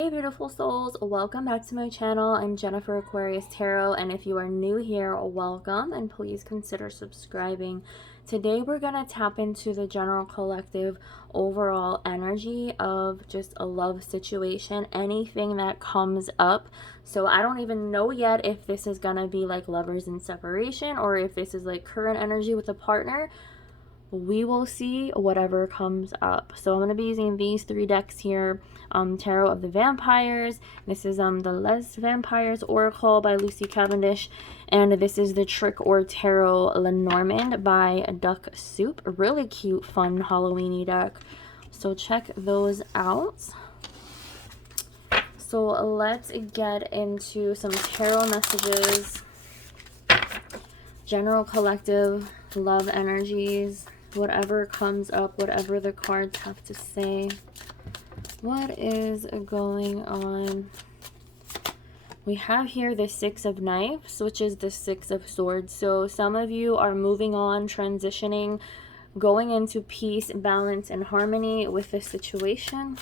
Hey beautiful souls, welcome back to my channel. I'm Jennifer Aquarius Tarot, and if you are new here, welcome and please consider subscribing. Today we're going to tap into the general collective overall energy of just a love situation, anything that comes up. So I don't even know yet if this is going to be like lovers in separation or if this is like current energy with a partner. We will see whatever comes up. So I'm going to be using these three decks here. Tarot of the Vampires. This is the Les Vampires Oracle by Lucy Cavendish. And this is the Trick or Tarot Lenormand by Duck Soup. A really cute, fun Halloweeny deck. So check those out. So let's get into some tarot messages. General collective love energies. Whatever comes up, whatever the cards have to say. What is going on? We have here the Six of Knives, which is the Six of Swords. So some of you are moving on, transitioning, going into peace, balance, and harmony with the situation.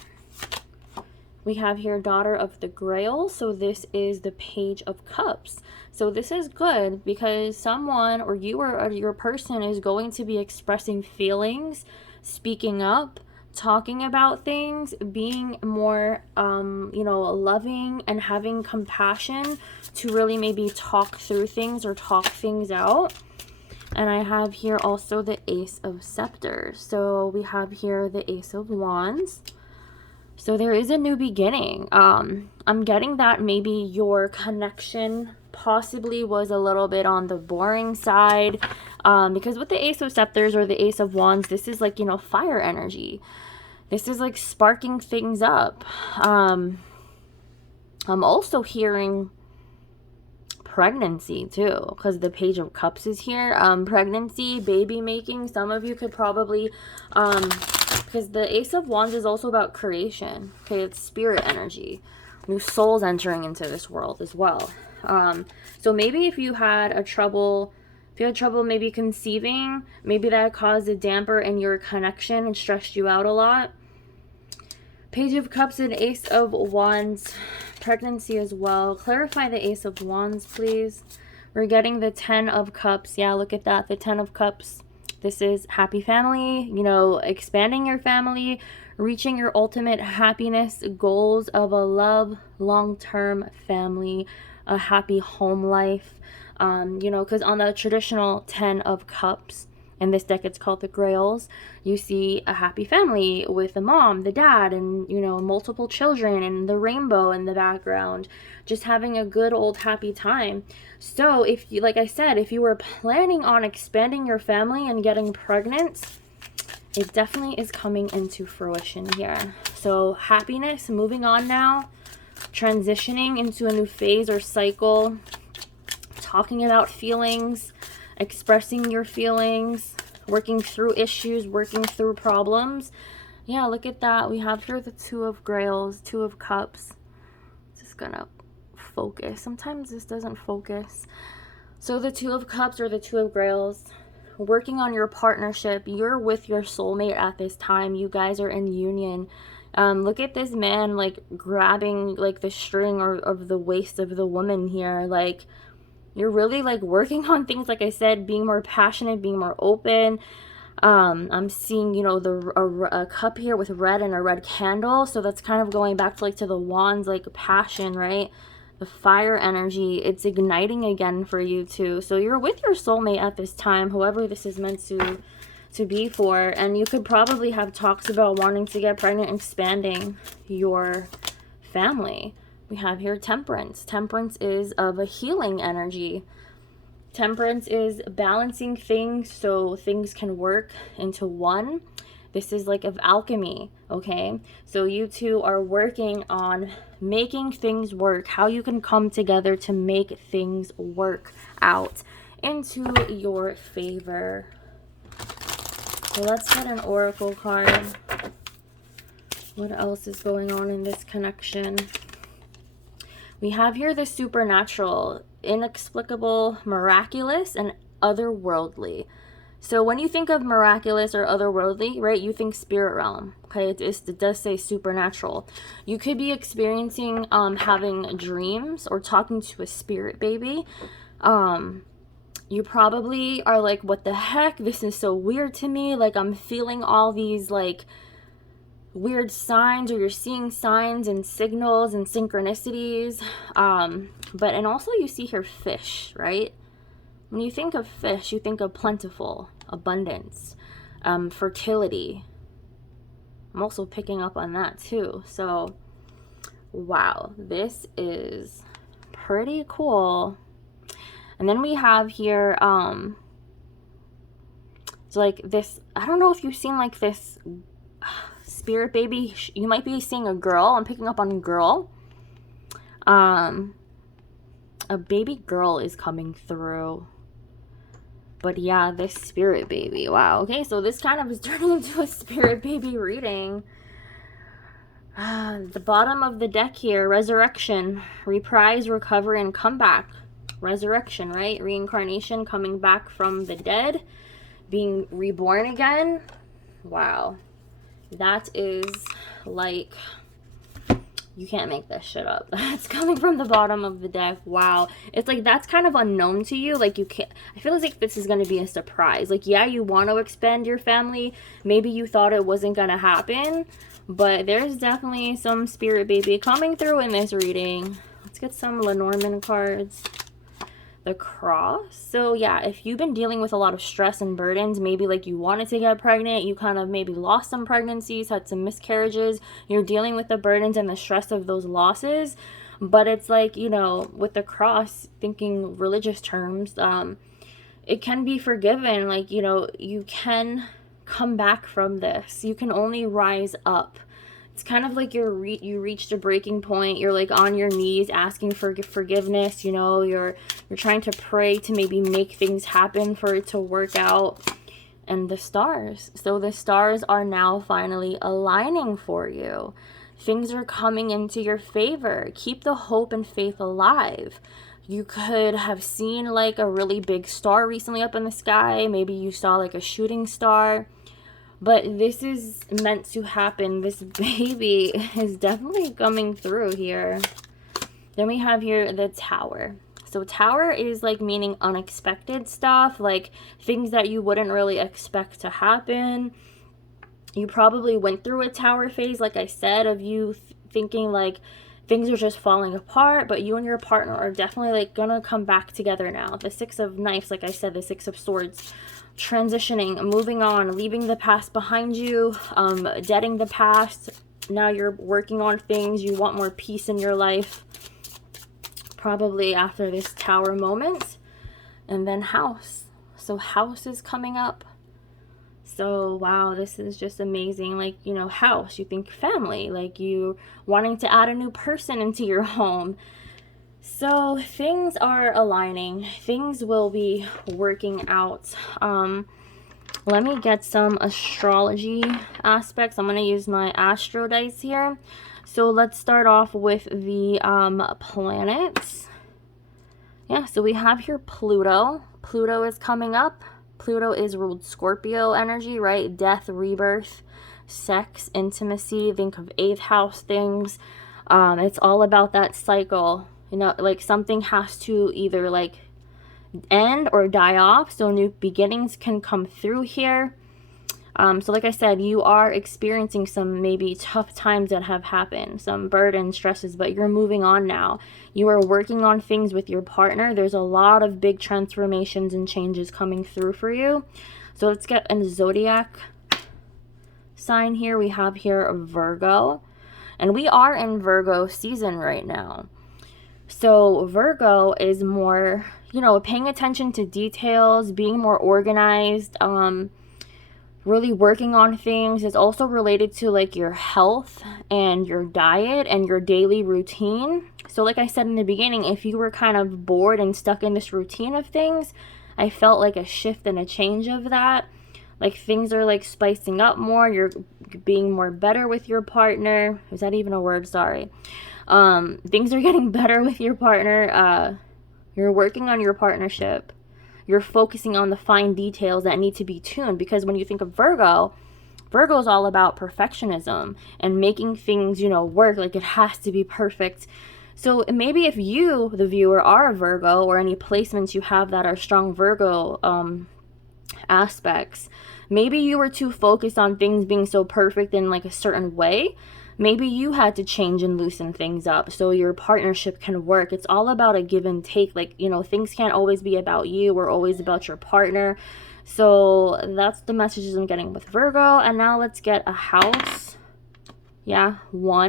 We have here Daughter of the Grail. So this is the Page of Cups. So this is good because someone or you or your person is going to be expressing feelings, speaking up, talking about things, being more, loving and having compassion to really maybe talk through things or talk things out. And I have here also the Ace of Scepters. So we have here the Ace of Wands. So there is a new beginning. I'm getting that maybe your connection possibly was a little bit on the boring side. Because with the Ace of Scepters or the Ace of Wands, this is like, fire energy. This is like sparking things up. I'm also hearing pregnancy too, because the Page of Cups is here. Pregnancy, baby making. Some of you could probably... because the Ace of Wands is also about creation. Okay, it's spirit energy. New souls entering into this world as well. So maybe if you had trouble maybe conceiving, maybe that caused a damper in your connection and stressed you out a lot. Page of Cups and Ace of Wands. Pregnancy as well. Clarify the Ace of Wands, please. We're getting the Ten of Cups. Yeah, look at that. The Ten of Cups. This is happy family, expanding your family, reaching your ultimate happiness goals of a love, long-term family, a happy home life. Because on the traditional Ten of Cups, in this deck it's called the Grails, you see a happy family with the mom, the dad, and, multiple children and the rainbow in the background. Just having a good old happy time. So if you, like I said, if you were planning on expanding your family and getting pregnant, it definitely is coming into fruition here. So happiness, moving on now, transitioning into a new phase or cycle, talking about feelings, expressing your feelings, working through issues, working through problems. Yeah, look at that. We have here the Two of Grails, Two of Cups. Just gonna focus. Sometimes this doesn't focus. So the Two of Cups or the Two of Grails, working on your partnership. You're with your soulmate at this time. You guys are in union. Look at this man like grabbing like the string of the waist of the woman here. Like, you're really like working on things, like I said, being more passionate, being more open. I'm seeing, a cup here with red and a red candle. So that's kind of going back to like to the wands, like passion, right? The fire energy, it's igniting again for you too. So you're with your soulmate at this time, whoever this is meant to be for. And you could probably have talks about wanting to get pregnant and expanding your family. We have here Temperance. Temperance is of a healing energy. Temperance is balancing things so things can work into one. This is like of alchemy, okay? So you two are working on making things work, how you can come together to make things work out into your favor. So let's get an oracle card. What else is going on in this connection? We have here the supernatural, inexplicable, miraculous, and otherworldly. So when you think of miraculous or otherworldly, right, you think spirit realm. Okay, it does say supernatural. You could be experiencing having dreams or talking to a spirit baby. You probably are like, what the heck? This is so weird to me. Like, I'm feeling all these like weird signs, or you're seeing signs and signals and synchronicities. And also you see here fish, right? When you think of fish, you think of plentiful, abundance, fertility. I'm also picking up on that too. So, wow, this is pretty cool. And then we have here, so like this, I don't know if you've seen like this spirit baby. You might be seeing a girl. I'm picking up on a girl. A baby girl is coming through. But yeah, this spirit baby. Wow. Okay, so this kind of is turning into a spirit baby reading. The bottom of the deck here, resurrection, reprise, recovery, and comeback. Resurrection, right? Reincarnation, coming back from the dead, being reborn again. Wow. That is like, you can't make this shit up. That's coming from the bottom of the deck. Wow. It's like, that's kind of unknown to you. Like, you can't, I feel like this is going to be a surprise. Like, yeah, you want to expand your family. Maybe you thought it wasn't going to happen, but there's definitely some spirit baby coming through in this reading. Let's get some Lenormand cards. The cross. So yeah, if you've been dealing with a lot of stress and burdens, maybe like you wanted to get pregnant, you kind of maybe lost some pregnancies, had some miscarriages, you're dealing with the burdens and the stress of those losses. But it's like, you know, with the cross, thinking religious terms, it can be forgiven. Like, you know, you can come back from this. You can only rise up. It's kind of like you reached a breaking point. You're like on your knees asking for forgiveness. You know, you're trying to pray to maybe make things happen for it to work out. And the stars. So the stars are now finally aligning for you. Things are coming into your favor. Keep the hope and faith alive. You could have seen like a really big star recently up in the sky. Maybe you saw like a shooting star. But this is meant to happen. This baby is definitely coming through here. Then we have here the Tower. So Tower is like meaning unexpected stuff, like things that you wouldn't really expect to happen. You probably went through a Tower phase, like I said, of you thinking like things are just falling apart, but you and your partner are definitely like gonna come back together now. The Six of Knives, like I said, the Six of Swords. Transitioning, moving on, leaving the past behind you, deading the past. Now you're working on things. You want more peace in your life. Probably after this Tower moment. And then House. So House is coming up. So wow, this is just amazing. Like, you know, house, you think family, like you wanting to add a new person into your home. So things are aligning. Things will be working out. Let me get some astrology aspects. I'm going to use my astro dice here. So let's start off with the planets. Yeah, so we have here Pluto. Pluto is coming up. Pluto is ruled Scorpio energy, right? Death, rebirth, sex, intimacy. Think of 8th house things. It's all about that cycle. You know, like something has to either like end or die off. So new beginnings can come through here. So like I said, you are experiencing some maybe tough times that have happened, some burden, stresses, but you're moving on now. You are working on things with your partner. There's a lot of big transformations and changes coming through for you. So let's get a zodiac sign here. We have here Virgo, and we are in Virgo season right now. So Virgo is more, you know, paying attention to details, being more organized, really working on things. Is also related to like your health and your diet and your daily routine. So like I said in the beginning, if you were kind of bored and stuck in this routine of things, I felt like a shift and a change of that. Like things are like spicing up more. You're being more better with your partner. Is that even a word? Sorry. Things are getting better with your partner. You're working on your partnership. you're focusing on the fine details that need to be tuned. Because when you think of Virgo, Virgo is all about perfectionism and making things, you know, work. Like it has to be perfect. So maybe if you, the viewer, are a Virgo, or any placements you have that are strong Virgo aspects, maybe you were too focused on things being so perfect in like a certain way. Maybe you had to change and loosen things up so your partnership can work. It's all about a give and take. Like, you know, things can't always be about you or always about your partner. So that's the messages I'm getting with Virgo. And now let's get a house. Yeah,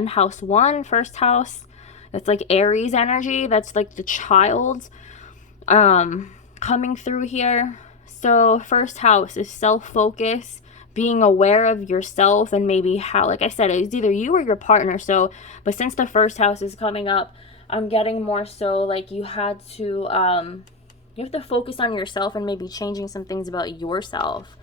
house one, first house. That's like Aries energy. That's like the child coming through here. So first house is self-focus, being aware of yourself, and maybe how, like I said, it's either you or your partner. So, but since the first house is coming up, I'm getting more so like you have to focus on yourself and maybe changing some things about yourself.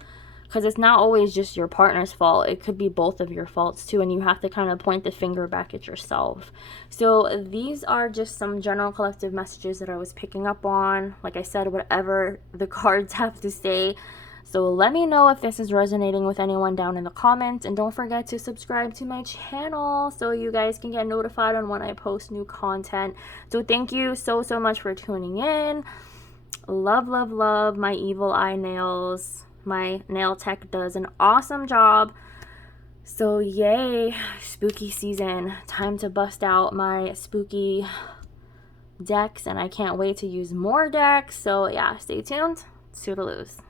Because it's not always just your partner's fault. It could be both of your faults too, and you have to kind of point the finger back at yourself. So these are just some general collective messages that I was picking up on. Like I said, whatever the cards have to say. So let me know if this is resonating with anyone down in the comments. And don't forget to subscribe to my channel so you guys can get notified on when I post new content. So thank you so much for tuning in. Love, love, love my evil eye nails. My nail tech does an awesome job. So yay, spooky season. Time to bust out my spooky decks, and I can't wait to use more decks. So yeah, stay tuned. Toodaloos.